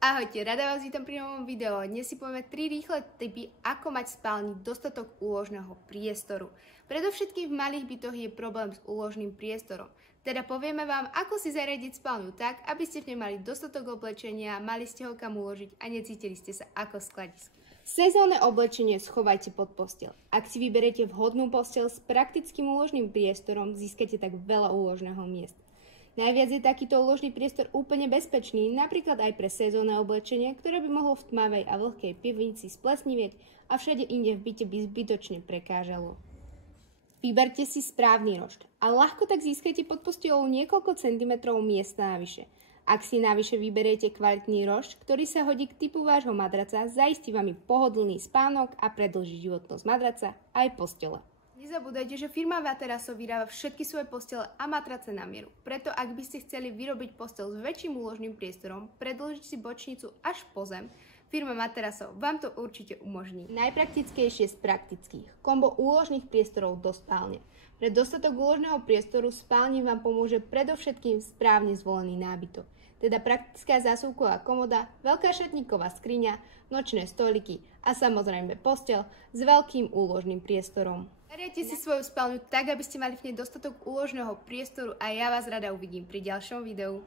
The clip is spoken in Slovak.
Ahojte, rada vás vítam pri novom videu. Dnes si povieme 3 rýchle tipy, ako mať v spálni dostatok úložného priestoru. Predovšetkým v malých bytoch je problém s úložným priestorom. Teda povieme vám, ako si zariadiť spálňu tak, aby ste v nej mali dostatok oblečenia, mali ste ho kam uložiť a necítili ste sa ako skladisko. Sezónne oblečenie schovajte pod posteľ. Ak si vyberiete vhodnú posteľ s praktickým úložným priestorom, získate tak veľa úložného miesta. Najviac je takýto úložný priestor úplne bezpečný, napríklad aj pre sezónne oblečenie, ktoré by mohlo v tmavej a vlhkej pivnici splesnivieť a všade inde v byte by zbytočne prekážalo. Vyberte si správny rošt a ľahko tak získajte pod posteľou niekoľko centimetrov miesta navyše. Ak si navyše vyberiete kvalitný rošt, ktorý sa hodí k typu vášho madraca, zaistí vám pohodlný spánok a predĺží životnosť madraca aj postele. Nezabúdajte, že firma Materaso vyrába všetky svoje postele a matrace na mieru. Preto ak by ste chceli vyrobiť posteľ s väčším úložným priestorom, predĺžiť si bočnicu až po zem, firma Materaso vám to určite umožní. Najpraktickejšie z praktických. Kombo úložných priestorov do spálne. Pre dostatok úložného priestoru v spálni vám pomôže predovšetkým správne zvolený nábytok. Teda praktická zásuvková komoda, veľká šatníková skriňa, nočné stoliky a samozrejme posteľ s veľkým úložným priestorom. Zariadte si svoju spálňu tak, aby ste mali v nej dostatok úložného priestoru a ja vás rada uvidím pri ďalšom videu.